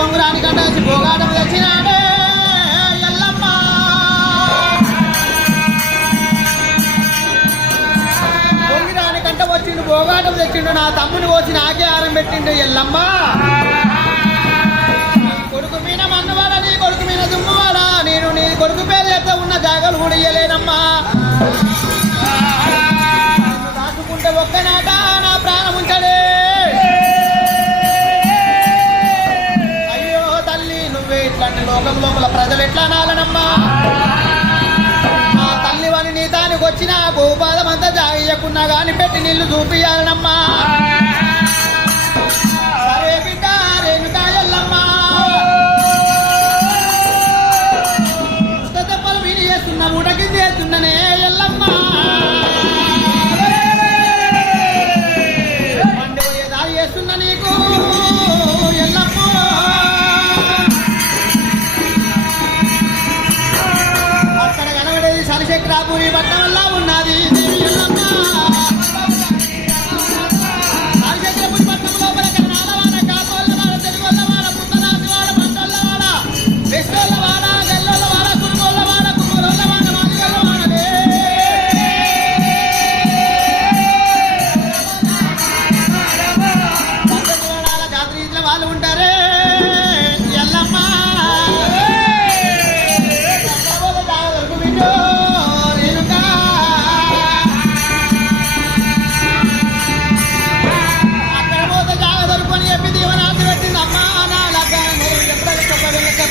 పొంగురాని కంట వచ్చి పోగాటం తెచ్చినాడే ఎల్లమ్మ. పొంగిరాని కంట వచ్చిండు పోగాటం తెచ్చిండు, నా తమ్ముని కోసి నాకే ఆరం పెట్టిండు ఎల్లమ్మ. కొడుకు మీద మన్నువాడ, నీ కొడుకు మీద దుమ్మువాడ, నేను నీ కొడుకు పేరు చెప్తే ఉన్న జాగాలు కూడా ఇయ్యలేనమ్మా. దాచుకుంటే ఒక్కనాట నా ప్రాణం ఉంచడే. అయ్యో తల్లి, నువ్వే ఇట్లాంటి లోకం లోపల ప్రజలు ఎట్లా నాలనమ్మా. నా తల్లివని నీ దానికి వచ్చిన భూపాదం అంతా జాగియకున్నా గాని పెట్టి నీళ్లు చూపియాలనమ్మా.